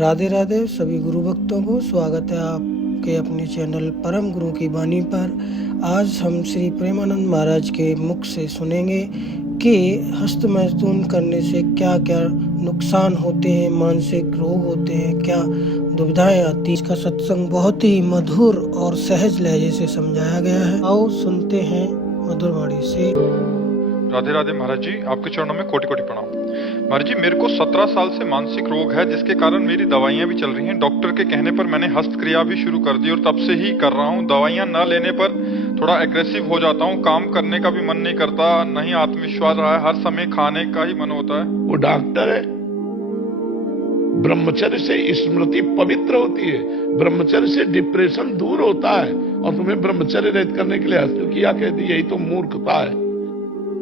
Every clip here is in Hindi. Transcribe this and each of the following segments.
राधे राधे सभी गुरु भक्तों को स्वागत है आपके अपने चैनल परम गुरु की वाणी पर। आज हम श्री प्रेमानंद महाराज के मुख से सुनेंगे कि हस्त मैथुन करने से क्या क्या नुकसान होते हैं, मानसिक रोग होते हैं, क्या दुविधाएं आती। इसका सत्संग बहुत ही मधुर और सहज लहजे से समझाया गया है। आओ सुनते हैं मधुर वाणी से। राधे राधे महाराज जी, आपके चरणों में कोटि कोटि प्रणाम। महाराज जी, मेरे को 17 साल से मानसिक रोग है, जिसके कारण मेरी दवाइयां भी चल रही हैं। डॉक्टर के कहने पर मैंने हस्तक्रिया भी शुरू कर दी और तब से ही कर रहा हूं। दवाइयां न लेने पर थोड़ा एग्रेसिव हो जाता हूं, काम करने का भी मन नहीं करता, नहीं आत्मविश्वास रहा है, हर समय खाने का ही मन होता है। वो डॉक्टर है। ब्रह्मचर्य से स्मृति पवित्र होती है, ब्रह्मचर्य से डिप्रेशन दूर होता है। और तुम्हें ब्रह्मचर्य रहित करने के लिए हस्तक्रिया किया कह दी, यही तो मूर्खता है।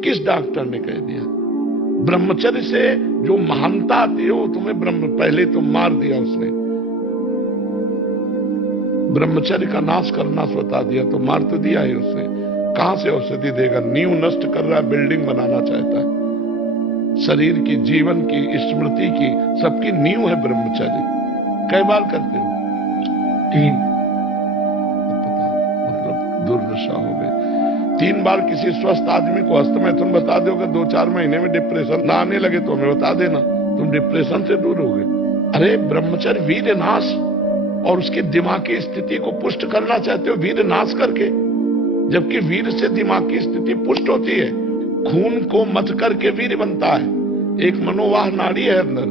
किस डॉक्टर ने कह दिया? ब्रह्मचर्य से जो महानता आती है वो तुम्हें पहले तो मार दिया उसने। ब्रह्मचर्य का नाश करना बता दिया तो मार तो दिया ही उसने। कहां से औषधि देगा? नींव नष्ट कर रहा है, बिल्डिंग बनाना चाहता है। शरीर की, जीवन की, स्मृति की, सबकी नींव है ब्रह्मचर्य। कई बार करते हो? 3। मतलब दुर्दशा हो गई। 3 बार किसी स्वस्थ आदमी को हस्त मैथुन बता दोगे, 2-4 महीने में डिप्रेशन ना आने लगे तो हमें बता देना, तुम डिप्रेशन से दूर होगे। अरे ब्रह्मचर्य वीर नाश और उसकी दिमागी स्थिति को पुष्ट करना चाहते हो वीर नाश करके, जबकि वीर से दिमागी स्थिति पुष्ट होती है। खून को मथ करके वीर बनता है। एक मनोवाह नाड़ी है अंदर,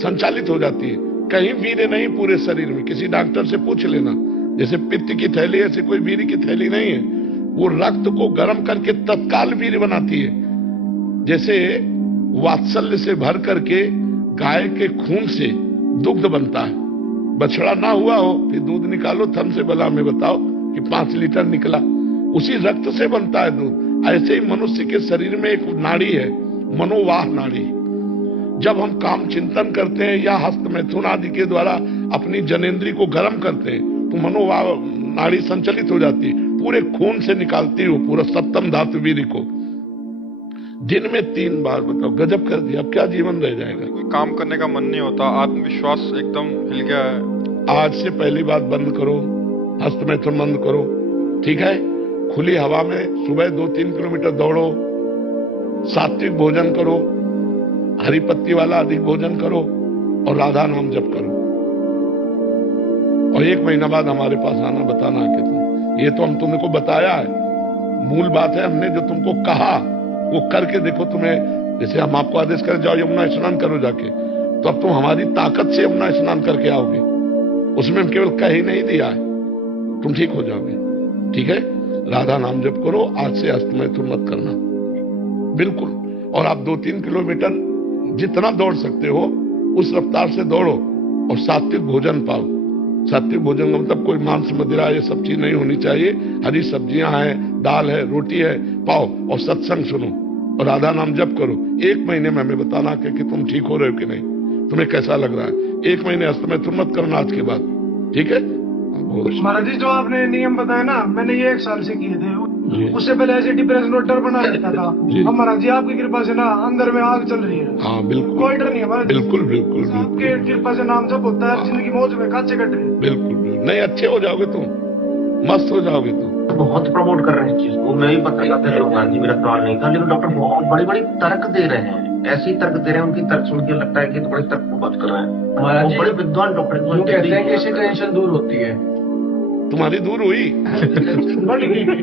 संचालित हो जाती है। कहीं वीर नहीं पूरे शरीर में, किसी डॉक्टर से पूछ लेना। जैसे पित्त की थैली, ऐसे कोई वीर की थैली नहीं है। वो रक्त को गर्म करके तत्काल वीर बनाती है। जैसे वात्सल्य से भर करके गाय के खून से दुग्ध बनता है। बछड़ा ना हुआ हो फिर दूध निकालो थन से, भला में बताओ कि 5 लीटर निकला, उसी रक्त से बनता है दूध। ऐसे ही मनुष्य के शरीर में एक नाड़ी है, मनोवाह नाड़ी। जब हम काम चिंतन करते हैं या हस्त मैथुन आदि के द्वारा अपनी जनेंद्री को गर्म करते हैं तो मनोवाह नाड़ी संचलित हो जाती है, पूरे खून से निकालती हो पूरा सप्तम धातु वीर्य को। दिन में 3 बार, बताओ, गजब कर दिया। अब क्या जीवन रह जाएगा? कोई काम करने का मन नहीं होता, आत्मविश्वास एकदम हिल गया है। आज से पहली बात बंद करो, हस्त मैथुन बंद करो, ठीक है? खुली हवा में सुबह 2-3 किलोमीटर दौड़ो, सात्विक भोजन करो, हरी पत्ती वाला अधिक भोजन करो और राधा नाम जप करो। और 1 महीना बाद हमारे पास आना, बताना कि तुम, ये तो हम तुमको बताया है। मूल बात है, हमने जो तुमको कहा वो करके देखो। तुम्हें जैसे हम आपको आदेश करें जाओ यमुना स्नान करो जाके, तो अब तुम हमारी ताकत से यमुना स्नान करके आओगे। उसमें हम केवल कह ही नहीं दिया है, तुम ठीक हो जाओगे। ठीक है? राधा नाम जप करो। आज से हस्त मैथुन मत करना, बिल्कुल। और आप 2-3 किलोमीटर जितना दौड़ सकते हो उस रफ्तार से दौड़ो और सात्विक भोजन पाओ। सात्विक भोजन का मतलब कोई मांस मदिरा ये सब चीज नहीं होनी चाहिए। हरी सब्जियां हैं, दाल है, रोटी है, पाओ और सत्संग सुनो और राधा नाम जप करो। 1 महीने में हमें बताना कि तुम ठीक हो रहे हो कि नहीं, तुम्हें कैसा लग रहा है। 1 महीने हस्त मैथुन मत करना आज के बाद, ठीक है? महाराज जी, जो आपने नियम बताया ना, मैंने ये 1 साल से किए थे। उससे पहले ऐसे डिप्रेशन और डर बना रहता था। अब महाराज जी आपकी कृपा से ना अंदर में आग चल रही है। हाँ बिल्कुल, कोई डर नहीं है महाराज। बिल्कुल बिल्कुल आपके कृपा से नाम जब होता है, जिंदगी मौज में काचे कट रही है। बिल्कुल बिल्कुल। नहीं, अच्छे हो जाओगे तुम, मस्त हो जाओगे तुम। बहुत प्रमोट कर रहे हैं इस चीज को। मैं भी बताते लोग, हाँ जी मेरा सवाल नहीं था, लेकिन डॉक्टर बहुत बड़ी बड़ी तर्क दे रहे हैं। ऐसे ही तर्क दे रहे हैं, उनकी तर्क सुन के लगता है कि तो बड़े तर्क को बात कर रहे हैं। वो बड़े विद्वान डॉक्टर कहते हैं कि इससे टेंशन दूर होती है। तुम्हारी दूर हुई?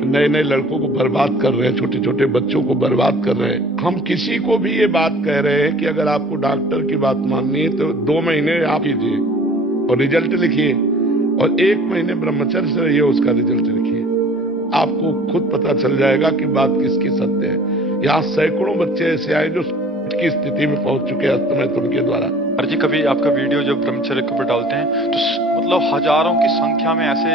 नए नए लड़कों को बर्बाद कर रहे हैं, छोटे छोटे बच्चों को बर्बाद कर रहे हैं। हम किसी को भी ये बात कह रहे हैं कि अगर आपको डॉक्टर की बात माननी है तो 2 महीने आप कीजिए और रिजल्ट लिखिए, और 1 महीने ब्रह्मचर्य से रहिए, उसका रिजल्ट लिखिए। आपको खुद पता चल जाएगा कि बात किसकी सत्य है। यहाँ सैकड़ों बच्चे ऐसे आए जो की स्थिति में पहुंच चुके हैं हस्त मैथुन के द्वारा। अरे जी, कभी आपका वीडियो जब ब्रह्मचर्य के ऊपर डालते हैं तो मतलब हजारों की संख्या में ऐसे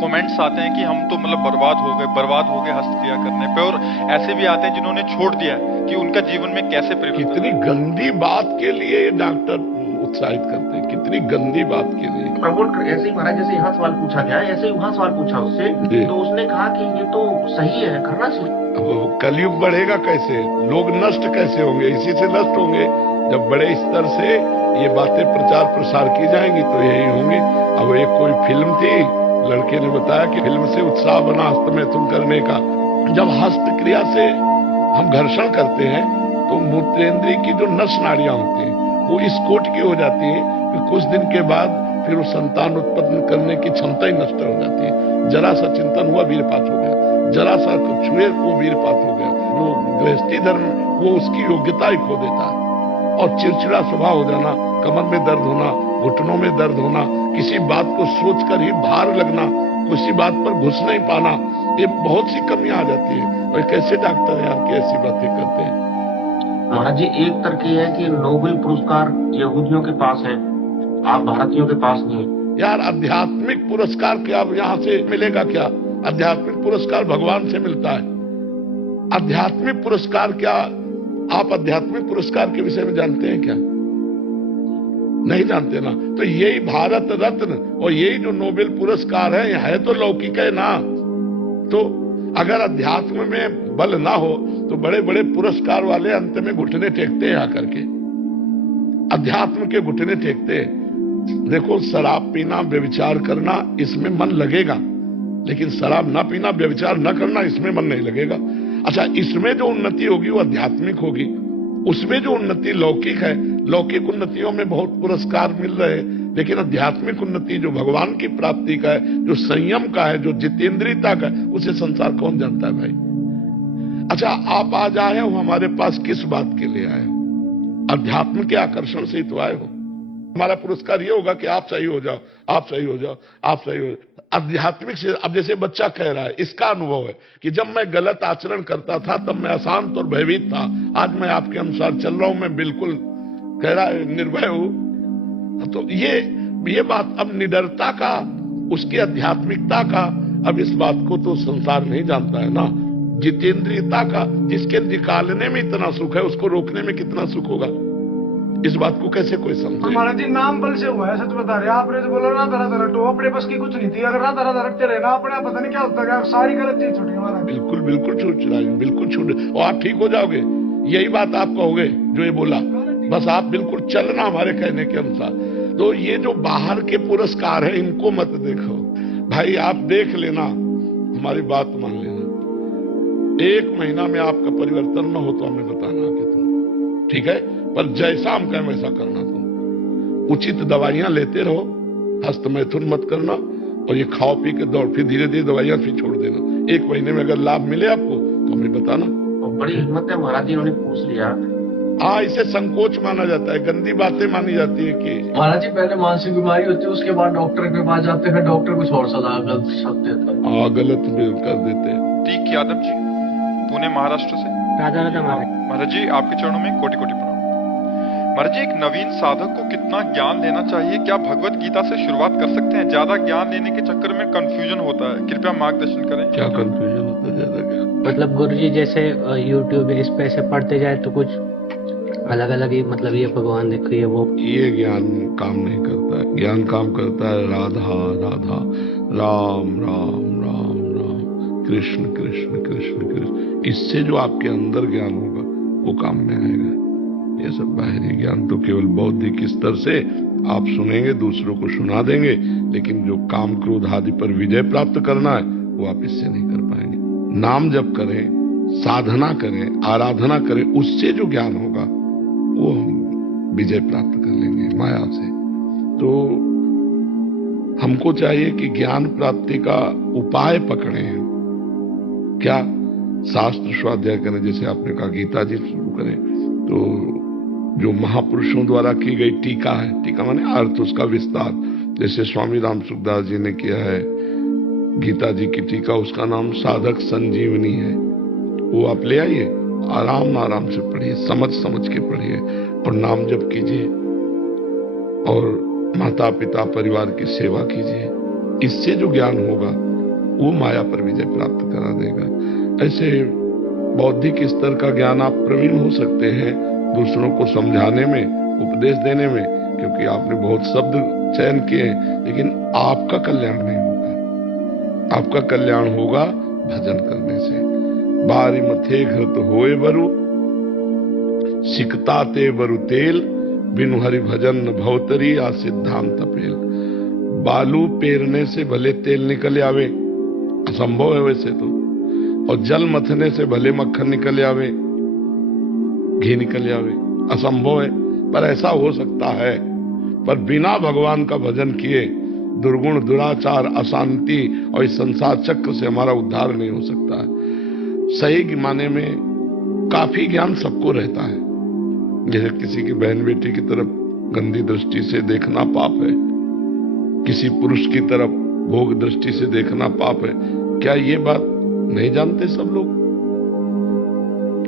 कमेंट्स आते हैं कि हम तो मतलब बर्बाद हो गए हस्तक्रिया करने पे। और ऐसे भी आते हैं जिन्होंने छोड़ दिया कि उनका जीवन में कैसे परिवर्तन। कितनी गंदी बात के लिए ये डॉक्टर उत्साहित करते हैं, कितनी गंदी बात के लिए प्रमोट कर। ऐसे ही महाराज, जैसे यहाँ सवाल पूछा गया है, ऐसे ही वहाँ सवाल पूछा उससे, तो उसने कहा कि ये तो सही है, करना चाहिए। कलयुग बढ़ेगा कैसे, लोग नष्ट कैसे होंगे? इसी से नष्ट होंगे जब बड़े स्तर से ये बातें प्रचार प्रसार की जाएंगी तो यही होंगे। अब एक कोई फिल्म थी, लड़के ने बताया कि फिल्म से उत्साह बना हस्त मैथुन करने का। जब हस्त क्रिया से हम घर्षण करते हैं तो मूत्रेंद्रिय की जो नस नाड़ियां होती हैं वो इस कोट की हो जाती है कि कुछ दिन के बाद फिर वो संतान उत्पन्न करने की क्षमता ही नष्ट हो जाती है। जरा सा चिंतन हुआ वीरपात हो गया, जरा सा छुए वो वीरपात हो गया। जो गृहस्थी धर्म वो उसकी योग्यता ही खो देता है। और चिड़चिड़ा स्वभाव हो जाना, कमर में दर्द होना, घुटनों में दर्द होना, किसी बात को सोचकर ही भार लगना, किसी बात पर घुस नहीं पाना, ये बहुत सी कमियां आ जाती है। और कैसे डॉक्टर यार की ऐसी बातें करते हैं। महाराज जी, एक तर्क ये है कि नोबेल पुरस्कार यहूदियों के पास है, आप भारतीयों के पास नहीं है। यार आध्यात्मिक पुरस्कार क्या यहाँ से मिलेगा? क्या आध्यात्मिक पुरस्कार भगवान से मिलता है? आध्यात्मिक पुरस्कार क्या आप आध्यात्मिक पुरस्कार के विषय में जानते हैं क्या? नहीं जानते ना। तो यही भारत रत्न और यही जो नोबेल पुरस्कार है तो लौकिक है ना। तो अगर अध्यात्म में बल ना हो तो बड़े बड़े पुरस्कार वाले अंत में घुटने टेकते हैं आकर के, अध्यात्म के घुटने टेकते हैं। देखो, शराब पीना, व्यभिचार करना, इसमें मन लगेगा, लेकिन शराब ना पीना, व्यभिचार ना करना, इसमें मन नहीं लगेगा। अच्छा, इसमें जो उन्नति होगी वो आध्यात्मिक होगी, उसमें जो उन्नति लौकिक है, लौकिक उन्नतियों में बहुत पुरस्कार मिल रहे हैं, लेकिन आध्यात्मिक उन्नति जो भगवान की प्राप्ति का है, जो संयम का है, जो जितेंद्रियता का है, उसे संसार कौन जानता है भाई? अच्छा, आप आज आए हो हमारे पास, किस बात के लिए आए हो? अध्यात्म के आकर्षण से ही तो आए हो। हमारा पुरस्कार ये होगा कि आप सही हो जाओ, आप सही हो जाओ, आप सही हो जाओ। आध्यात्मिक से, अब जैसे बच्चा कह रहा है, इसका अनुभव है कि जब मैं गलत आचरण करता था तब मैं अशांत और भयभीत था, आज मैं आपके अनुसार चल रहा हूं, मैं बिल्कुल कह रहा है निर्भय हूं। तो ये बात अब निडरता का, उसकी आध्यात्मिकता का, अब इस बात को तो संसार नहीं जानता है ना। जितेंद्रियता का, जिसके निकालने में इतना सुख है उसको रोकने में कितना सुख होगा, इस बात को कैसे कोई समझे? महाराज जी, नाम बल से हुआ है, सच बता रहे। आपने तो बोला राधा राधा रटो, अपने बस की कुछ नहीं थी। अगर राधा राधा रटते रहे ना अपने आप, पता नहीं क्या होता है, सारी गलत चीज छूटी महाराज। बिल्कुल बिल्कुल छूट रहा है, बिल्कुल छूट, और आप ठीक हो जाओगे। यही बात आप कहोगे जो ये बोला, बस आप बिल्कुल चलना हमारे कहने के अनुसार। तो ये जो बाहर के पुरस्कार है इनको मत देखो भाई, आप देख लेना, हमारी बात मान लेना। 1 महीना में आपका परिवर्तन न हो तो हमें बताना कि तुम ठीक है, पर जैसा हम कहें वैसा करना। तुम उचित दवाइयां लेते रहो, हस्त मैथुन मत करना, और ये खाओ पी के दौड़, फिर धीरे धीरे दवाइयां फिर छोड़ देना। 1 महीने में अगर लाभ मिले आपको तो हमें बताना। और बड़ी हिम्मत है महाराज जी, उन्होंने पूछ लिया। हाँ, इसे संकोच माना जाता है, गंदी बातें मानी जाती है कि महाराज जी पहले मानसिक बीमारी होती है, उसके बाद डॉक्टर के पास जाते हैं, डॉक्टर कुछ और सलाह गलत शब्द देता है। हाँ, गलत भी कर देते हैं। तीक यादव जी, पुणे महाराष्ट्र से। राधा राधा महाराज। महाराज जी, आपके चरणों में कोटि कोटि प्रणाम। महाराज जी, एक नवीन साधक को कितना ज्ञान लेना चाहिए? क्या भगवत गीता से शुरुआत कर सकते हैं? ज्यादा ज्ञान लेने के चक्कर में कंफ्यूजन होता है, कृपया मार्गदर्शन करें। क्या कंफ्यूजन होता है ज्यादा ज्ञान? मतलब गुरुजी जैसे यूट्यूब इस पे ऐसे पढ़ते जाए तो कुछ अलग अलग ही, मतलब ये भगवान देखो ये वो, ये ज्ञान काम नहीं करता है। ज्ञान काम करता है राधा राधा, राम राम राम राम, कृष्ण कृष्ण कृष्ण कृष्ण। इससे जो आपके अंदर ज्ञान होगा वो काम में आएगा। ये सब बाहरी ज्ञान तो केवल बौद्धिक स्तर से आप सुनेंगे, दूसरों को सुना देंगे, लेकिन जो काम क्रोध आदि पर विजय प्राप्त करना है वो आप इससे नहीं कर पाएंगे। नाम जप करें, साधना करें, आराधना करें, उससे जो ज्ञान होगा वो हम विजय प्राप्त कर लेंगे माया से। तो हमको चाहिए कि ज्ञान प्राप्ति का उपाय पकड़ें। क्या? शास्त्र स्वाध्याय करें, जैसे आपने कहा गीता जी शुरू करें, तो जो महापुरुषों द्वारा की गई टीका है, टीका माने अर्थ, उसका विस्तार, जैसे स्वामी राम सुखदास जी ने किया है गीता जी की टीका, उसका नाम साधक संजीवनी है। वो आप ले आइए, आराम आराम से पढ़िए, समझ समझ के पढ़िए, और नाम जप कीजिए, और माता पिता परिवार की सेवा कीजिए। इससे जो ज्ञान होगा वो माया पर विजय प्राप्त करा देगा। ऐसे बौद्धिक स्तर का ज्ञान आप प्रवीण हो सकते हैं दूसरों को समझाने में, उपदेश देने में, क्योंकि आपने बहुत शब्द चयन किए हैं, लेकिन आपका कल्याण नहीं होगा। आपका कल्याण होगा भजन करने से। बारी मथे घृत होए बरु, सिकता ते बरु तेल, बिनु हरि भजन भवतरी आ सिद्धांत पेल। बालू पेरने से भले तेल निकल आवे, असंभव है वैसे तो, और जल मथने से भले मक्खन निकल आवे, घी निकल आवे, असंभव है, पर ऐसा हो सकता है। पर बिना भगवान का भजन किए दुर्गुण, दुराचार, अशांति और इस संसार चक्र से हमारा उद्धार नहीं हो सकता है। सही माने में काफी ज्ञान सबको रहता है। जैसे किसी की बहन बेटी की तरफ गंदी दृष्टि से देखना पाप है, किसी पुरुष की तरफ भोग दृष्टि से देखना पाप है। क्या ये बात नहीं जानते सब लोग?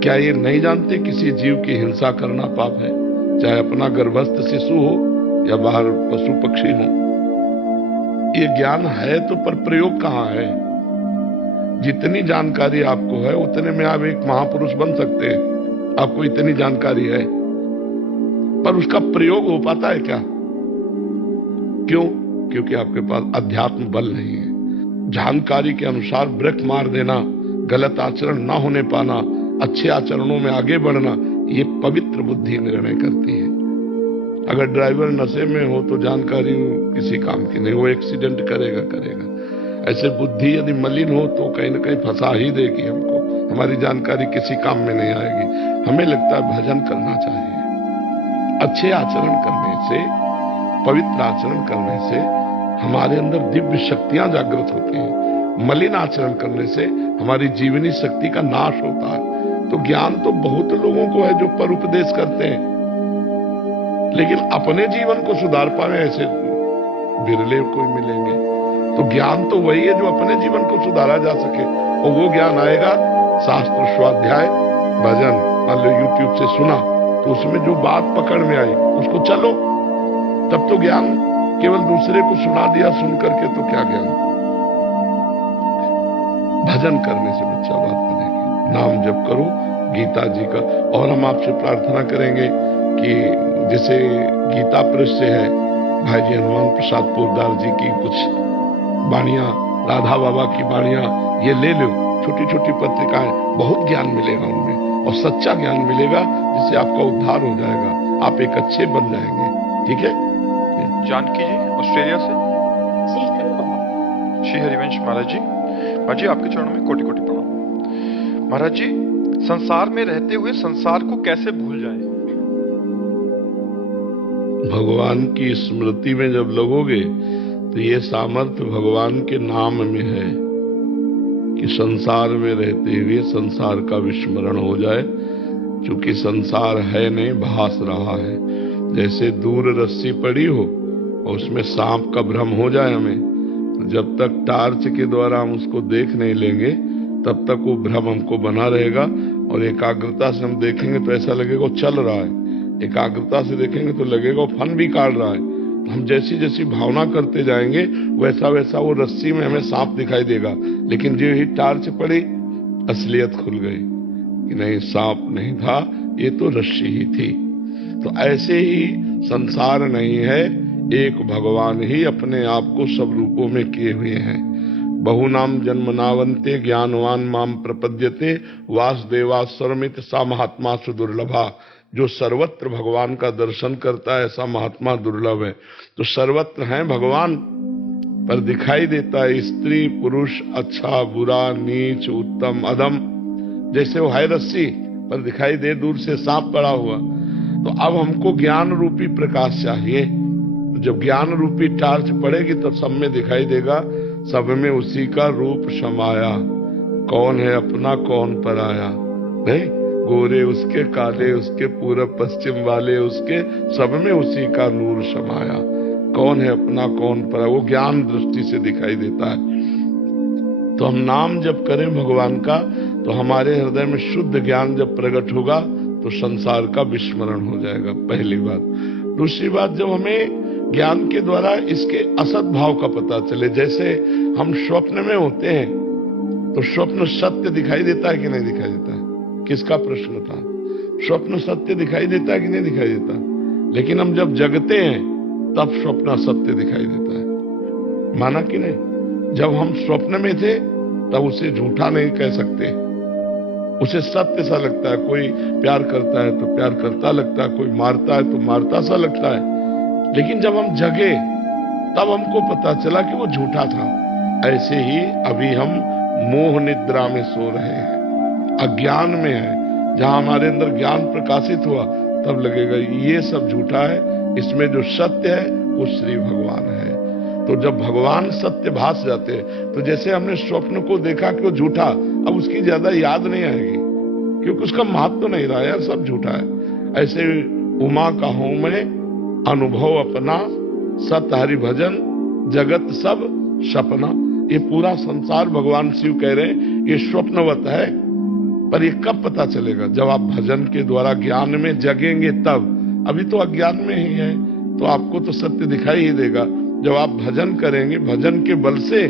क्या ये नहीं जानते किसी जीव की हिंसा करना पाप है, चाहे अपना गर्भस्थ शिशु हो या बाहर पशु पक्षी हो? ये ज्ञान है तो, पर प्रयोग कहाँ है? जितनी जानकारी आपको है उतने में आप एक महापुरुष बन सकते हैं। आपको इतनी जानकारी है, पर उसका प्रयोग हो पाता है क्या? क्यों? क्योंकि आपके पास अध्यात्म बल नहीं है। जानकारी के अनुसार ब्रेक मार देना, गलत आचरण ना होने पाना, अच्छे आचरणों में आगे बढ़ना, ये पवित्र बुद्धि निर्णय करती है। अगर ड्राइवर नशे में हो तो जानकारी किसी काम की नहीं, वो एक्सीडेंट करेगा। ऐसे बुद्धि यदि मलिन हो तो कहीं ना कहीं फंसा ही देगी हमको, हमारी जानकारी किसी काम में नहीं आएगी। हमें लगता है भजन करना चाहिए। अच्छे आचरण करने से, पवित्र आचरण करने से हमारे अंदर दिव्य शक्तियां जागृत होती हैं। मलिन आचरण करने से हमारी जीवनी शक्ति का नाश होता है। तो ज्ञान तो बहुत लोगों को है जो पर उपदेश करते हैं, लेकिन अपने जीवन को सुधार पाए ऐसे बिरले कोई मिलेंगे। तो ज्ञान तो वही है जो अपने जीवन को सुधारा जा सके, और वो ज्ञान आएगा शास्त्र स्वाध्याय भजन। मान लो यूट्यूब से सुना तो उसमें जो बात पकड़ में आई उसको चलो, तब तो ज्ञान। केवल दूसरे को सुना दिया सुन करके तो क्या ज्ञान? भजन करने से बच्चा बात बनेगी। नाम जप करो गीता जी का। और हम आपसे प्रार्थना करेंगे कि जैसे गीता प्रेस से है भाई जी हनुमान प्रसाद पोद्दार जी की कुछ वाणियां, राधा बाबा की वाणियां, ये ले लो। छोटी छोटी पत्रिकाएं, बहुत ज्ञान मिलेगा उनमें, और सच्चा ज्ञान मिलेगा जिससे आपका उद्धार हो जाएगा, आप एक अच्छे बन जाएंगे। ठीक है? जानकी जी ऑस्ट्रेलिया से। श्री हरिवंश महाराज जी आपके चरणों में कोटि कोटि प्रणाम। महाराज जी, संसार में रहते हुए संसार को कैसे भूल जाए? भगवान की स्मृति में जब लगोगे तो ये सामर्थ्य भगवान के नाम में है कि संसार में रहते हुए संसार का विस्मरण हो जाए। क्योंकि संसार है नहीं, भास रहा है। जैसे दूर रस्सी पड़ी हो और उसमें सांप का भ्रम हो जाए हमें, तो जब तक टार्च के द्वारा हम उसको देख नहीं लेंगे तब तक वो भ्रम हमको बना रहेगा। और एकाग्रता से हम देखेंगे तो ऐसा लगेगा वो चल रहा है, एकाग्रता से देखेंगे तो लगेगा वो फन भी काट रहा है। हम जैसी जैसी भावना करते जाएंगे वैसा वैसा वो रस्सी में हमें सांप दिखाई देगा। लेकिन जो ही टार्च पड़ी असलियत खुल गई कि नहीं, सांप नहीं था, ये तो रस्सी ही थी। तो ऐसे ही संसार नहीं है, एक भगवान ही अपने आप को सब रूपों में किए हुए हैं। बहुनाम जन्मनावंते ज्ञानवान माम प्रपद्यते वासुदेवास्वरमित सा महात्मा सुदुर्लभा। जो सर्वत्र भगवान का दर्शन करता है ऐसा महात्मा दुर्लभ है। तो सर्वत्र है भगवान, पर दिखाई देता है स्त्री पुरुष, अच्छा बुरा, नीच उत्तम अधम। जैसे वो है रस्सी पर दिखाई दे दूर से सांप पड़ा हुआ। तो अब हमको ज्ञान रूपी प्रकाश चाहिए। जब ज्ञान रूपी टार्च पड़ेगी तो सब में दिखाई देगा, सब में उसी का रूप समाया। कौन है अपना कौन पराया? नहीं, गोरे उसके, काले उसके, पूरब पश्चिम वाले उसके, सब में उसी का नूर समाया। कौन है अपना कौन पराया, वो ज्ञान दृष्टि से दिखाई देता है। तो हम नाम जब करें भगवान का तो हमारे हृदय में शुद्ध ज्ञान जब प्रकट होगा तो संसार का विस्मरण हो जाएगा, पहली बात। दूसरी बात, जब हमें ज्ञान के द्वारा इसके असत भाव का पता चले। जैसे हम स्वप्न में होते हैं तो स्वप्न सत्य दिखाई देता है कि नहीं दिखाई देता है? किसका प्रश्न था? स्वप्न सत्य दिखाई देता है कि नहीं दिखाई देता? लेकिन हम जब जगते हैं तब स्वप्न सत्य दिखाई देता है, माना कि नहीं? जब हम स्वप्न में थे तब उसे झूठा नहीं कह सकते, उसे सत्य सा लगता है, कोई प्यार करता है तो प्यार करता लगता है, कोई मारता है तो मारता सा लगता है। लेकिन जब हम जगे तब हमको पता चला कि वो झूठा था। ऐसे ही अभी हम मोह निद्रा में सो रहे हैं, अज्ञान में है। जहां हमारे अंदर ज्ञान प्रकाशित हुआ तब लगेगा ये सब झूठा है, इसमें जो सत्य है वो श्री भगवान है। तो जब भगवान सत्य भास जाते हैं तो जैसे हमने स्वप्न को देखा कि वो झूठा, अब उसकी ज्यादा याद नहीं आएगी क्योंकि उसका महत्व नहीं रहा, यार सब झूठा है। ऐसे उमा का हूं मैं अनुभव अपना, सत हरि भजन जगत सब सपना। ये पूरा संसार भगवान शिव कह रहे हैं ये स्वप्नवत है, पर ये कब पता चलेगा? जब आप भजन के द्वारा ज्ञान में जगेंगे तब। अभी तो अज्ञान में ही है, तो आपको तो सत्य दिखाई ही देगा। जब आप भजन करेंगे, भजन के बल से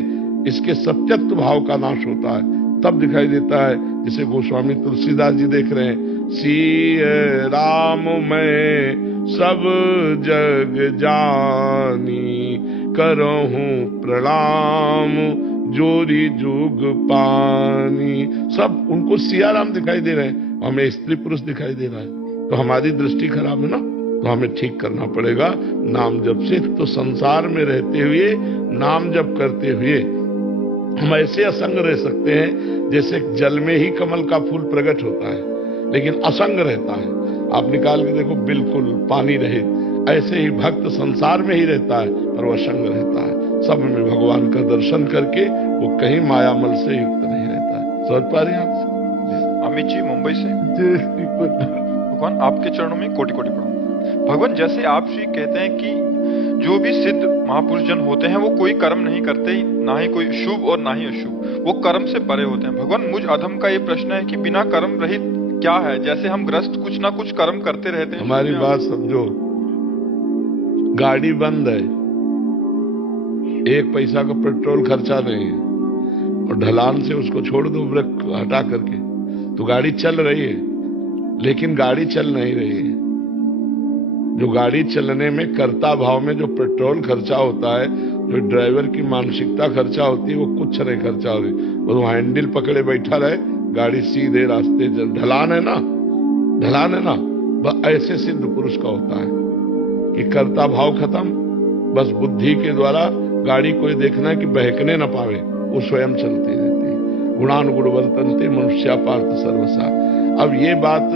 इसके सत्यत्व भाव का नाश होता है, तब दिखाई देता है। जिसे गोस्वामी तुलसीदास जी देख रहे हैं, सिय राम मैं सब जग जानी, करहूं प्रणाम जोरी जुग पानी। सब उनको सिया राम दिखाई दे रहे हैं, हमें स्त्री पुरुष दिखाई दे रहा है। तो हमारी दृष्टि खराब है ना, तो हमें ठीक करना पड़ेगा नाम जप से। तो संसार में रहते हुए नाम जप करते हुए हम ऐसे असंग रह सकते हैं जैसे जल में ही कमल का फूल प्रकट होता है लेकिन असंग रहता है। आप निकाल के देखो, बिल्कुल पानी रहित। ऐसे ही भक्त संसार में ही रहता है पर वह असंग रहता है। सब में भगवान का दर्शन करके वो कहीं मायामल से युक्त नहीं रहता है। समझ पा रहे हैं आप? अमित जी मुंबई से। भगवान आपके चरणों में कोटि कोटि प्रणाम। भगवान, जैसे आप श्री कहते हैं कि जो भी सिद्ध महापुरुष जन होते हैं वो कोई कर्म नहीं करते, ना ही कोई शुभ और ना ही अशुभ, वो कर्म से परे होते हैं। भगवान, मुझ अधम का ये प्रश्न है कि बिना कर्म रहित क्या है? जैसे हम ग्रस्त कुछ ना कुछ कर्म करते रहते हैं। हमारी बात समझो, गाड़ी बंद है, एक पैसा का पेट्रोल खर्चा नहीं है, और ढलान से उसको छोड़ दो ब्रेक हटा करके, तो गाड़ी चल रही है। लेकिन गाड़ी चल नहीं रही है। जो गाड़ी चलने में कर्ता भाव में जो पेट्रोल खर्चा होता है, जो ड्राइवर की मानसिकता खर्चा होती है, वो कुछ नहीं खर्चा हो रही। वो हैंडल पकड़े बैठा रहे, गाड़ी सीधे रास्ते। ढलान है ना, ढलान है ना, बस ऐसे सिद्ध पुरुष का होता है कि कर्ता भाव खत्म, बस बुद्धि के द्वारा गाड़ी को देखना है कि बहकने न पावे, वो स्वयं चलती रहती है। गुणानुगुण वर्तन्ते मनुष्या पार्थ सर्वसा। अब ये बात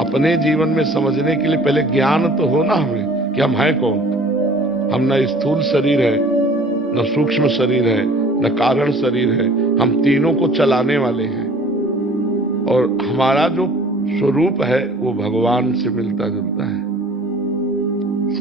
अपने जीवन में समझने के लिए पहले ज्ञान तो हो ना हमें कि हम हैं कौन। हम न स्थूल शरीर है, न सूक्ष्म शरीर है, न कारण शरीर है। हम तीनों को चलाने वाले हैं, और हमारा जो स्वरूप है वो भगवान से मिलता जुलता है।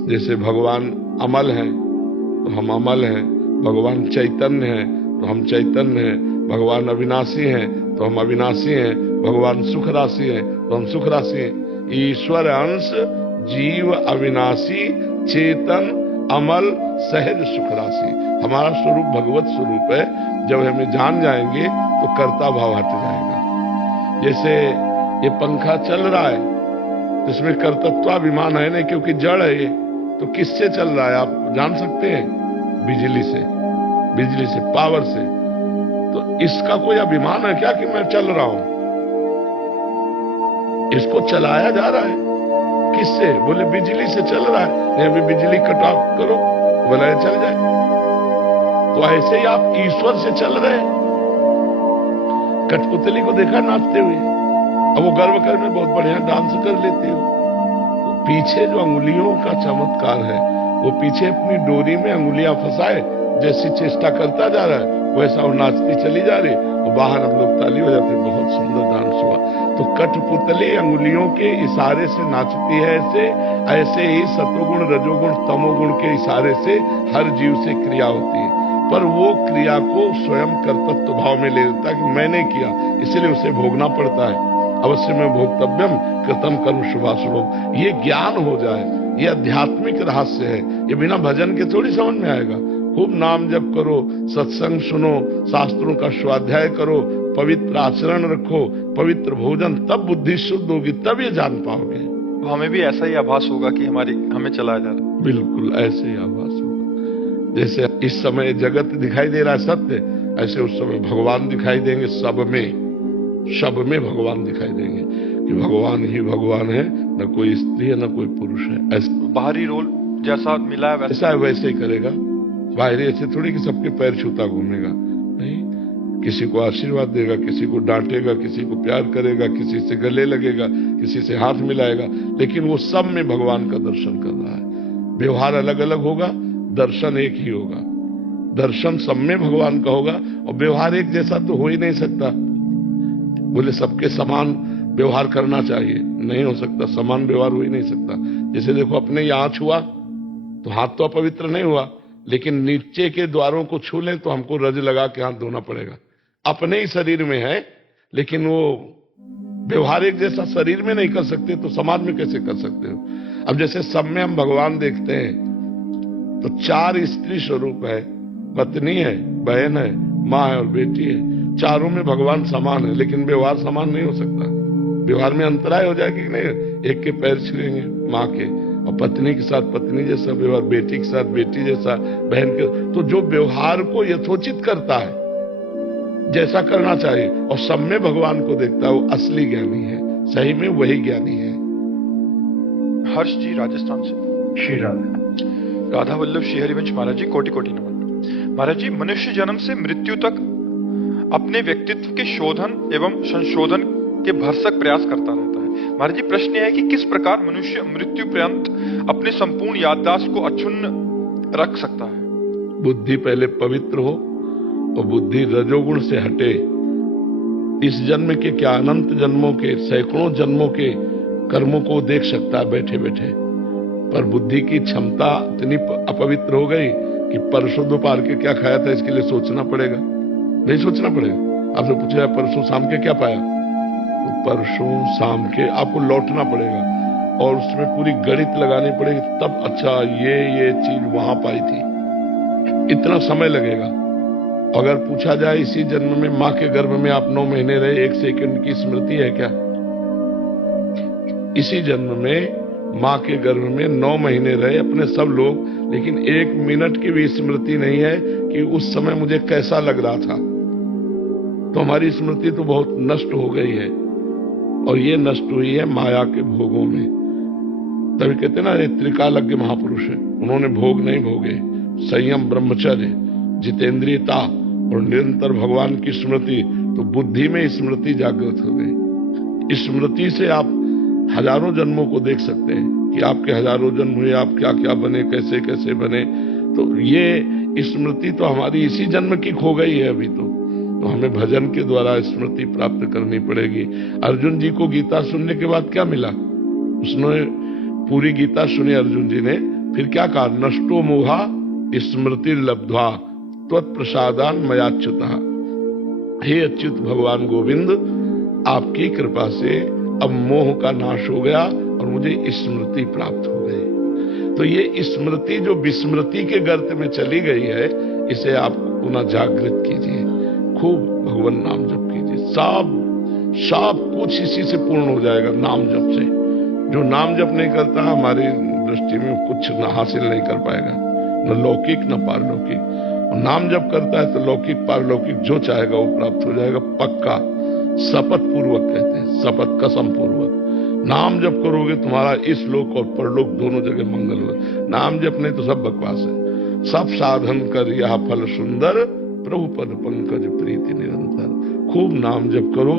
जैसे भगवान अमल है तो हम अमल हैं, भगवान चैतन्य है तो हम चैतन्य हैं, भगवान अविनाशी हैं तो हम अविनाशी हैं, भगवान सुख राशि है तो हम सुख राशि हैं। ईश्वर अंश जीव अविनाशी चेतन अमल सहज सुख राशि। हमारा स्वरूप भगवत स्वरूप है। जब हमें जान जाएंगे तो कर्ता भाव हट जाएगा। जैसे ये पंखा चल रहा है तो इसमें कर्तृत्वाभिमान है नहीं, क्योंकि जड़ है ये। तो किससे चल रहा है आप जान सकते हैं? बिजली से, बिजली से, पावर से। तो इसका कोई अभिमान है क्या कि मैं चल रहा हूं? इसको चलाया जा रहा है किससे? बोले बिजली से चल रहा है। नहीं, अभी बिजली कट ऑफ करो, बोला चल जाए। तो ऐसे ही आप ईश्वर से चल रहे हैं। कठपुतली को देखा नाचते हुए, अब वो गर्व कर में बहुत बढ़िया डांस कर लेती हो। तो पीछे जो अंगुलियों का चमत्कार है, वो पीछे अपनी डोरी में अंगुलियां फंसाए जैसी चेष्टा करता जा रहा है, वैसा वो नाचती चली जा रही, और बाहर हम लोग ताली हो जाते, बहुत सुंदर डांस हुआ। तो कठपुतली अंगुलियों के इशारे से नाचती है। ऐसे ही सत्वगुण रजोगुण तमोगुण के इशारे से हर जीव से क्रिया होती है, पर वो क्रिया को स्वयं कर्तृत्व भाव में ले लेता है कि मैंने किया, इसलिए उसे भोगना पड़ता है। अवश्य में भोक्तव्यम कृतम कर्म शुभाशुभम। ये ज्ञान हो जाए, ये आध्यात्मिक रहस्य है। ये बिना भजन के थोड़ी समझ में आएगा। खूब नाम जप करो, सत्संग सुनो, शास्त्रों का स्वाध्याय करो, पवित्र आचरण रखो, पवित्र भोजन, तब बुद्धि शुद्ध होगी, तब ये जान पाओगे। हमें भी ऐसा ही आभास होगा कि हमें चलाया जा रहा है। बिल्कुल ऐसे ही आभास होगा। जैसे इस समय जगत दिखाई दे रहा है सत्य, ऐसे उस समय भगवान दिखाई देंगे सब में। सब में भगवान दिखाई देंगे कि भगवान ही भगवान है, न कोई स्त्री है न कोई पुरुष है। ऐसा बाहरी रोल जैसा मिला है ऐसा है वैसे ही करेगा। बाहरी ऐसे थोड़ी कि सबके पैर छूता घूमेगा, नहीं। किसी को आशीर्वाद देगा, किसी को डांटेगा, किसी को प्यार करेगा, किसी से गले लगेगा, किसी से हाथ मिलाएगा, लेकिन वो सब में भगवान का दर्शन कर रहा है। व्यवहार अलग अलग होगा, दर्शन एक ही होगा। दर्शन सब में भगवान का होगा और व्यवहार एक जैसा तो हो ही नहीं सकता। बोले सबके समान व्यवहार करना चाहिए, नहीं हो सकता, समान व्यवहार हो ही नहीं सकता। जैसे देखो अपने यहाँ छुआ तो हाथ तो अपवित्र नहीं हुआ, लेकिन नीचे के द्वारों को छू लें तो हमको रज लगा के हाथ धोना पड़ेगा। अपने ही शरीर में है, लेकिन वो व्यवहार एक जैसा शरीर में नहीं कर सकते तो समाज में कैसे कर सकते हो। अब जैसे सब में हम भगवान देखते हैं तो 4 स्त्री स्वरूप है, पत्नी है, बहन है, माँ है और बेटी है। चारों में भगवान समान है, लेकिन व्यवहार समान नहीं हो सकता। व्यवहार में अंतराय हो जाएगी कि नहीं। एक के पैर छिलेंगे माँ के, और पत्नी के साथ पत्नी जैसा व्यवहार, बेटी के साथ बेटी जैसा, बहन के। तो जो व्यवहार को यथोचित करता है, जैसा करना चाहिए, और सब में भगवान को देखता है, वो असली ज्ञानी है। सही में वही ज्ञानी है। हर्ष जी राजस्थान से। श्री राधे। राधा वल्लभ श्री हरिवंश महाराज जी, कोटि कोटि नमन। महाराज जी, मनुष्य जन्म से मृत्यु तक अपने व्यक्तित्व के शोधन एवं संशोधन के भरसक प्रयास करता रहता है। महाराज जी, प्रश्न यह है कि किस प्रकार मनुष्य मृत्यु पर्यंत अपने संपूर्ण याददाश्त को अक्षुण्ण रख सकता है। बुद्धि पहले पवित्र हो और बुद्धि रजोगुण से हटे। इस जन्म के क्या अनंत जन्मों के, सैकड़ों जन्मों के कर्मों को देख सकता है बैठे बैठे, पर बुद्धि की क्षमता इतनी अपवित्र हो गई कि परसों दोपहर के क्या खाया था इसके लिए सोचना पड़ेगा। नहीं सोचना पड़ेगा। आपने पूछा परसों शाम के क्या पाया, तो परसों शाम के आपको लौटना पड़ेगा और उसमें पूरी गणित लगानी पड़ेगी, तब अच्छा ये चीज वहां पाई थी। इतना समय लगेगा। अगर पूछा जाए इसी जन्म में मां के गर्भ में आप 9 महीने रहे, 1 सेकंड की स्मृति है क्या? इसी जन्म में मां के गर्भ में 9 महीने रहे अपने सब लोग, लेकिन 1 मिनट की भी स्मृति नहीं है कि उस समय मुझे कैसा लग रहा था। तो हमारी स्मृति तो बहुत नष्ट हो गई है, और ये नष्ट हुई है माया के भोगों में। तभी कहते हैं ना, ये त्रिकालज्ञ महापुरुष है, उन्होंने भोग नहीं भोगे। संयम, ब्रह्मचर्य, जितेंद्रियता और निरंतर भगवान की स्मृति, तो बुद्धि में स्मृति जागृत हो गई। स्मृति से आप हजारों जन्मों को देख सकते हैं कि आपके हजारों जन्म हुए, आप क्या क्या बने, कैसे कैसे बने। तो ये स्मृति तो हमारी इसी जन्म की खो गई है अभी तो हमें भजन के द्वारा स्मृति प्राप्त करनी पड़ेगी। अर्जुन जी को गीता सुनने के बाद क्या मिला? उसने पूरी गीता सुनी अर्जुन जी ने, फिर क्या कहा? नष्टो मोहा स्मृति लब्ध्वा त्वत्प्रसादान मयाच्युतः। हे अच्युत भगवान गोविंद, आपकी कृपा से अब मोह का नाश हो गया और मुझे स्मृति प्राप्त हो गई। तो ये स्मृति जो विस्मृति के गर्त में चली गई है, इसे आप पुनः जागृत कीजिए। खूब भगवान नाम जप कीजिए। सब कुछ इसी से पूर्ण हो जाएगा, नाम जप से। जो नाम जप नहीं करता हमारी दृष्टि में कुछ हासिल नहीं कर पाएगा, न लौकिक न पारलौकिक। और नाम जप करता है तो लौकिक पारलौकिक जो चाहेगा वो प्राप्त हो जाएगा, पक्का। शपथ पूर्वक कहते हैं, शपथ कसम पूर्वक। नाम जप करोगे तुम्हारा इस लोक और परलोक दोनों जगह मंगल होगा। नाम जप नहीं तो सब बकवास है। सब साधन कर यह फल सुंदर, प्रभु पद पंकज प्रीति निरंतर। खूब नाम जप करो,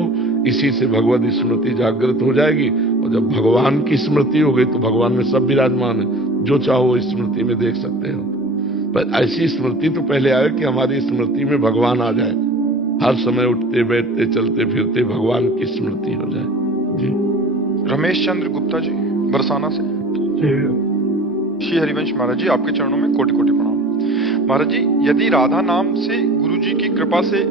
इसी से भगवत स्मृति जागृत हो जाएगी। और जब भगवान की स्मृति हो गई तो भगवान में सब विराजमान है, जो चाहो इस स्मृति में देख सकते हो। पर ऐसी स्मृति तो पहले आए कि हमारी स्मृति में भगवान आ जाए, हर समय उठते बैठते चलते फिरते भगवान की स्मृति हो जाए। जी। रमेश चंद्र गुप्ता जी, बरसाना से। श्री हरिवंश महाराज जी, आपके चरणों में कोटि कोटि प्रणाम। महाराज जी, यदि राधा नाम से गुरु जी की कृपा से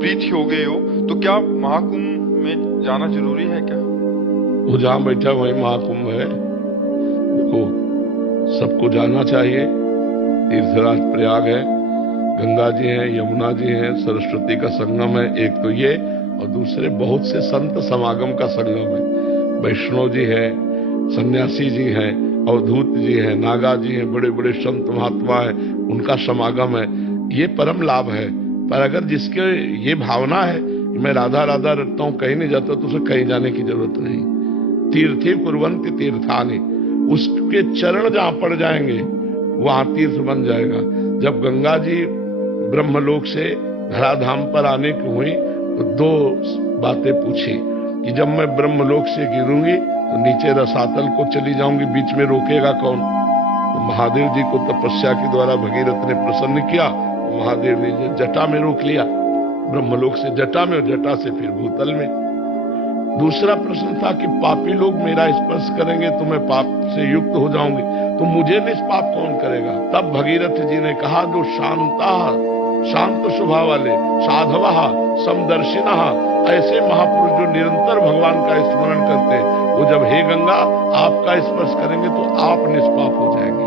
प्रीति हो गए हो तो क्या महाकुंभ में जाना जरूरी है क्या? वो जहां बैठा वही महाकुंभ है। देखो, सबको जाना चाहिए। तीर्थराज प्रयाग है, गंगा जी हैं, यमुना जी हैं, सरस्वती का संगम है, एक तो ये, और दूसरे बहुत से संत समागम का संगम है। वैष्णव जी है, सन्यासी जी हैं, अवधूत जी हैं, नागा जी हैं, बड़े बड़े संत महात्मा है, उनका समागम है। ये परम लाभ है। पर अगर जिसके ये भावना है कि कि मैं राधा राधा रटता हूं, कहीं नहीं जाता, तो उसे कहीं जाने की जरूरत नहीं। तीर्थी कुर्वन्ति तीर्थानि, उसके चरण जहां पड़ जाएंगे वहां तीर्थ बन जाएगा। जब गंगा जी ब्रह्मलोक से धराधाम पर आने की हुई तो दो बातें पूछी कि जब मैं ब्रह्मलोक से गिरूंगी तो नीचे रसातल को चली जाऊंगी, बीच में रोकेगा कौन? तो महादेव जी को तपस्या के द्वारा भगीरथ ने प्रसन्न किया, तो महादेव ने जटा में रोक लिया, ब्रह्मलोक से जटा में और जटा से फिर भूतल में। दूसरा प्रश्न था कि पापी लोग मेरा स्पर्श करेंगे तो मैं पाप से युक्त हो जाऊंगी, तो मुझे निष्पाप कौन करेगा? तब भगीरथ जी ने कहा जो शांत स्वभाव वाले साधवा समदर्शिना, ऐसे महापुरुष जो निरंतर भगवान का स्मरण करते, वो जब हे गंगा आपका स्पर्श करेंगे तो आप निष्पाप हो जाएंगे।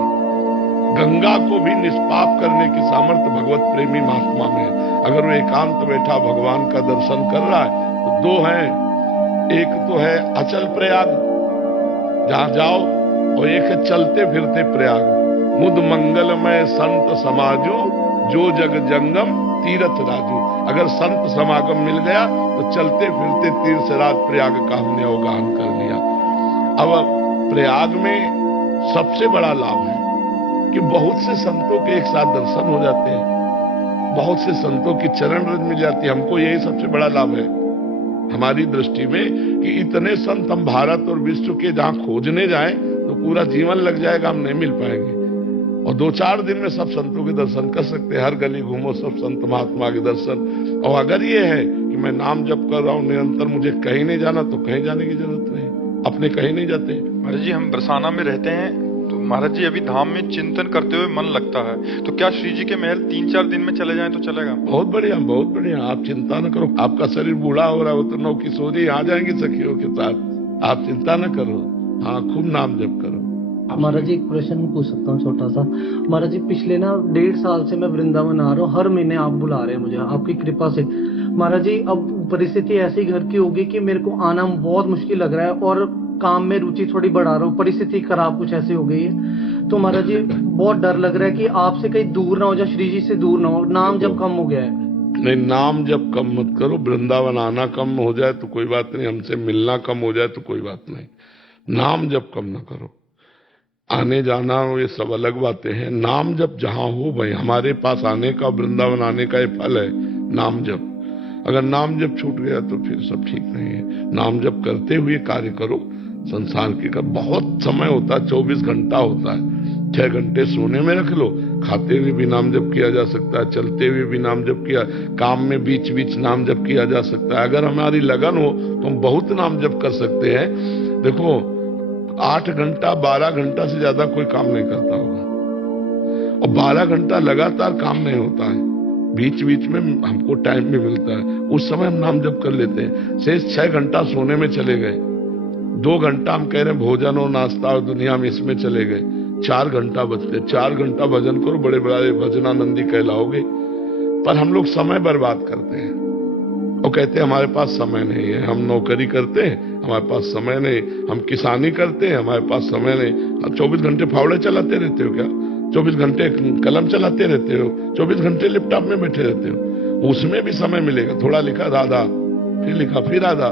गंगा को भी निष्पाप करने की सामर्थ्य भगवत प्रेमी महात्मा में है। अगर वो एकांत बैठा भगवान का दर्शन कर रहा है तो दो हैं, एक तो है अचल प्रयाग जहां जाओ, और एक है चलते फिरते प्रयाग। मुद मंगलमय संत समाजो जो जग जंगम तीर्थ राजू। अगर संत समागम मिल गया तो चलते फिरते तीर्थराज प्रयाग का हमने अवगाहन कर लिया। अब प्रयाग में सबसे बड़ा लाभ है कि बहुत से संतों के एक साथ दर्शन हो जाते हैं, बहुत से संतों की चरण रज मिल जाती है। हमको यही सबसे बड़ा लाभ है हमारी दृष्टि में कि इतने संत हम भारत और विश्व के जहां खोजने जाएं तो पूरा जीवन लग जाएगा, हम नहीं मिल पाएंगे। और 2-4 दिन में सब संतों के दर्शन कर सकते हैं, हर गली घूमो सब संत महात्मा के दर्शन। और अगर ये है कि मैं नाम जप कर रहा हूं निरंतर, मुझे कहीं नहीं जाना, तो कहीं जाने की जरूरत नहीं, अपने कहीं नहीं जाते। महाराज जी हम बरसाना में रहते हैं, तो महाराज जी अभी धाम में चिंतन करते हुए मन लगता है, तो क्या श्री जी के महल 3-4 दिन में चले जाएं तो चलेगा? बहुत बढ़िया, बहुत बढ़िया, आप चिंता न करो। आपका शरीर बूढ़ा हो रहा हो तो नौ किशोरी आ जाएंगी सखियों के साथ, आप चिंता न करो। हाँ, खूब नाम जप करो। महाराज जी एक प्रश्न पूछ सकता हूँ छोटा सा? महाराज जी पिछले 1.5 साल से मैं वृंदावन आ रहा हूँ, हर महीने आप बुला रहे हैं मुझे आपकी कृपा से। महाराज जी अब परिस्थिति ऐसी घर की होगी कि मेरे को आना बहुत मुश्किल लग रहा है, और काम में रुचि थोड़ी बढ़ा रहा हूँ, परिस्थिति खराब कुछ ऐसी हो गई है। तो महाराज जी बहुत डर लग रहा है कि आपसे कहीं दूर ना हो जाए, श्री जी से दूर ना हो, नाम जब कम हो गया है। नहीं, नाम जब कम मत करो, वृंदावन आना कम हो जाए तो कोई बात नहीं, हमसे मिलना कम हो जाए तो कोई बात नहीं, नाम जब कम ना करो। आने जाना ये सब अलग बातें हैं, नाम जब जहां हो भाई, हमारे पास आने का वृंदावन आने का ये फल है नाम जप। अगर नाम जप छूट गया तो फिर सब ठीक नहीं है। नाम जप करते हुए कार्य करो, संसार के का बहुत समय होता है, 24 घंटा होता है, 6 घंटे सोने में रख लो, खाते हुए भी नाम जप किया जा सकता है, चलते हुए भी नाम जप किया, काम में बीच बीच नाम जप किया जा सकता है। अगर हमारी लगन हो तो हम बहुत नाम जप कर सकते हैं। देखो 8 घंटा 12 घंटा से ज्यादा कोई काम नहीं करता होगा, और 12 घंटा लगातार काम नहीं होता है, बीच बीच में हमको टाइम भी मिलता है, उस समय हम नाम जप कर लेते हैं। शेष 6 घंटा सोने में चले गए, 2 घंटा हम कह रहे हैं भोजन और नाश्ता और दुनिया में इसमें चले गए, 4 घंटा बचते। 4 घंटा भजन करो, बड़े बड़े भजनानंदी कहलाओगे। पर हम लोग समय बर्बाद करते हैं और कहते हैं हमारे पास समय नहीं है, हम नौकरी करते हैं हमारे पास समय नहीं, हम किसानी करते हैं हमारे पास समय नहीं। अब 24 घंटे फावड़े चलाते रहते हो क्या? 24 घंटे कलम चलाते रहते हो, 24 घंटे लैपटॉप में बैठे रहते हो, उसमें भी समय मिलेगा। थोड़ा लिखा राधा, फिर लिखा फिर राधा।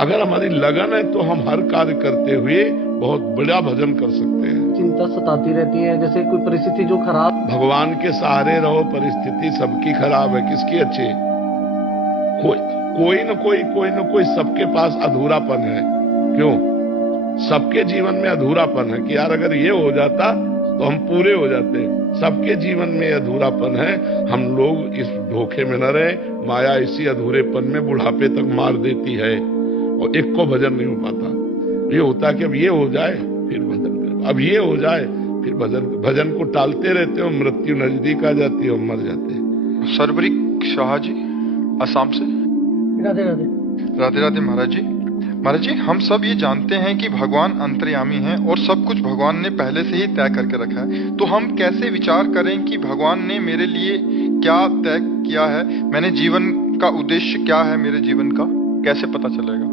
अगर हमारी लगन है तो हम हर कार्य करते हुए बहुत बड़ा भजन कर सकते हैं। चिंता सताती रहती है, जैसे कोई परिस्थिति जो खराब। भगवान के सहारे रहो, परिस्थिति सबकी खराब है, किसकी अच्छी? कोई न कोई सबके पास अधूरापन है। क्यों? सबके जीवन में अधूरापन है कि यार अगर ये हो जाता तो हम पूरे हो जाते। सबके जीवन में अधूरापन है, हम लोग इस धोखे में न रहे। माया इसी अधूरेपन में बुढ़ापे तक मार देती है और एक को भजन नहीं हो पाता। ये होता है कि अब ये हो जाए फिर भजन करो, अब ये हो जाए फिर भजन को टालते रहते हो, मृत्यु नजदीक आ जाती है और मर जाते हैं। सरवरीक शाह जी असम से। राधे राधे। राधे राधे महाराज जी। महाराज जी हम सब ये जानते हैं कि भगवान अंतर्यामी हैं और सब कुछ भगवान ने पहले से ही तय करके रखा है, तो हम कैसे विचार करें कि भगवान ने मेरे लिए क्या तय किया है, मैंने जीवन का उद्देश्य क्या है, मेरे जीवन का कैसे पता चलेगा?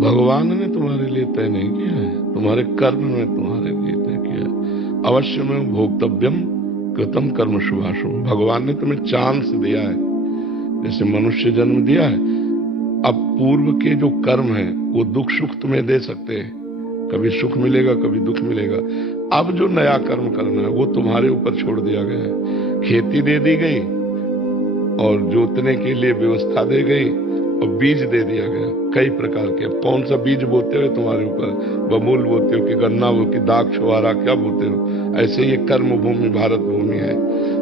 भगवान ने तुम्हारे लिए तय नहीं किया है, तुम्हारे कर्म में तुम्हारे लिए तय किया है। अवश्य में भोक्तव्यम कृतम कर्म शुभाशुभ। भगवान ने तुम्हें चांस दिया है, जैसे मनुष्य जन्म दिया है, अब पूर्व के जो कर्म हैं वो दुख सुख तुम्हें दे सकते हैं, कभी सुख मिलेगा कभी दुख मिलेगा। अब जो नया कर्म करना है वो तुम्हारे ऊपर छोड़ दिया गया है। खेती दे दी गई और जोतने के लिए व्यवस्था दे गई और बीज दे दिया गया कई प्रकार के। अब कौन सा बीज बोते हो तुम्हारे ऊपर, बबूल बोते हो कि गन्ना बोते हो, दाख छुआरा क्या बोते हो। ऐसे ये कर्म भूमि भारत भूमि है,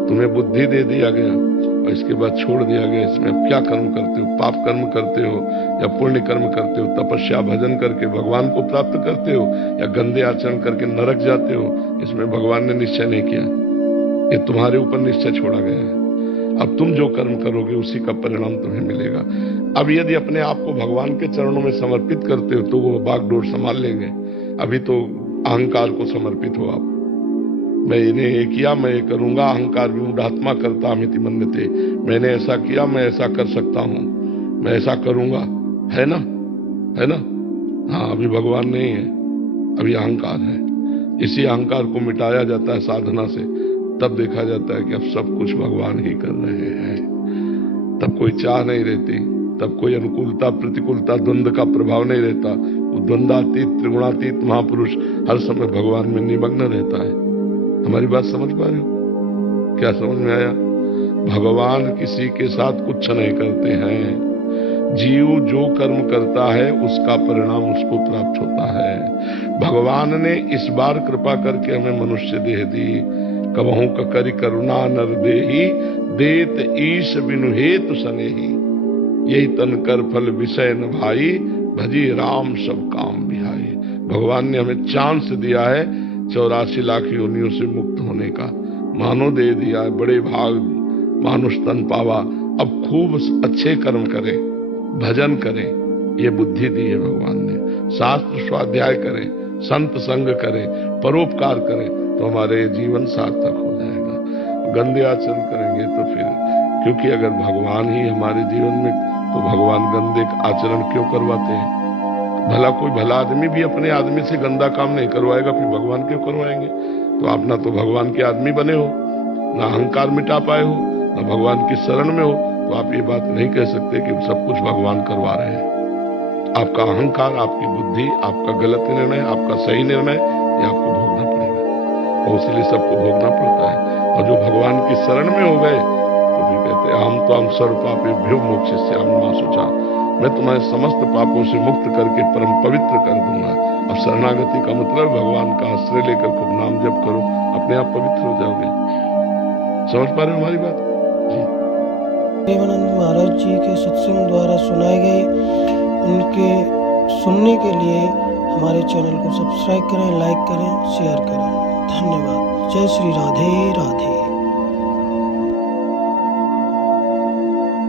तुम्हें बुद्धि दे दिया गया और इसके बाद छोड़ दिया गया। इसमें अब क्या कर्म करते हो, पाप कर्म करते हो या पुण्य कर्म करते हो, तपस्या भजन करके भगवान को प्राप्त करते हो या गंदे आचरण करके नरक जाते हो, इसमें भगवान ने निश्चय नहीं किया, ये तुम्हारे ऊपर निश्चय छोड़ा गया है। अब तुम जो कर्म करोगे उसी का परिणाम तुम्हें मिलेगा। अब यदि अपने आप को भगवान के चरणों में समर्पित करते हो तो वो बागडोर संभाल लेंगे। अभी तो अहंकार को समर्पित हो आप, मैंने ये किया मैं ये करूंगा, अहंकार विमूढ़ात्मा करता मिति मन्यते, मैंने ऐसा किया मैं ऐसा कर सकता हूं, मैं ऐसा करूंगा, है ना, है ना। हाँ, अभी भगवान नहीं है, अभी अहंकार है। इसी अहंकार को मिटाया जाता है साधना से, तब देखा जाता है कि अब सब कुछ भगवान ही कर रहे हैं। तब कोई चाह नहीं रहती, तब कोई अनुकूलता प्रतिकूलता द्वंद्व का प्रभाव नहीं रहता। वो द्वंद्वातीत त्रिगुणातीत महापुरुष हर समय भगवान में निमग्न रहता है। हमारी बात समझ पा रहे हो, क्या समझ में आया? भगवान किसी के साथ कुछ नहीं करते हैं, जीव जो कर्म करता है उसका परिणाम उसको प्राप्त होता है। भगवान ने इस बार कृपा करके हमें मनुष्य देह दी, कबहू करी करुणा नर देही, देत ईश बिनु हेतु सनेही, यही तन कर फल विषय न भाई, भजी राम सब काम बिहाई। भगवान ने हमें चांस दिया है 84 लाख योनियों से मुक्त होने का, मानो दे दिया है, बड़े भाग मानुष तन पावा। अब खूब अच्छे कर्म करें, भजन करें, ये बुद्धि दी है भगवान ने। शास्त्र स्वाध्याय करें, संत संग करें, परोपकार करें तो हमारे जीवन सार्थक हो जाएगा। गंदे आचरण करेंगे तो फिर, क्योंकि अगर भगवान ही हमारे जीवन में, तो भगवान गंदे आचरण क्यों करवाते हैं? भला कोई भला आदमी भी अपने आदमी से गंदा काम नहीं करवाएगा, फिर भगवान क्यों करवाएंगे? तो आप ना तो भगवान के आदमी बने हो, ना अहंकार मिटा पाए हो, ना भगवान की शरण में हो, तो आप ये बात नहीं कह सकते कि सब कुछ भगवान करवा रहे हैं। आपका अहंकार, आपकी बुद्धि, आपका गलत निर्णय, आपका सही निर्णय, ये आपको भोगना पड़ेगा और इसलिए सबको भोगना पड़ता है। और जो भगवान की शरण में हो गए तो फिर कहते हैं हम तो हम सर्व पापे भ्यो मोक्षयिष्यामि मा शुचा, मैं तुम्हारे समस्त पापों से मुक्त करके परम पवित्र कर दूंगा। अब शरणागति का मतलब भगवान का आश्रय लेकर खूब नाम जप करो, अपने आप पवित्र हो जाओगे। समझ पा रहे हो हमारी बात जी? प्रेमानंद महाराज जी के सत्संग द्वारा सुनाए गए, उनके सुनने के लिए हमारे चैनल को सब्सक्राइब करें, लाइक करें, शेयर करें। धन्यवाद। जय श्री राधे राधे।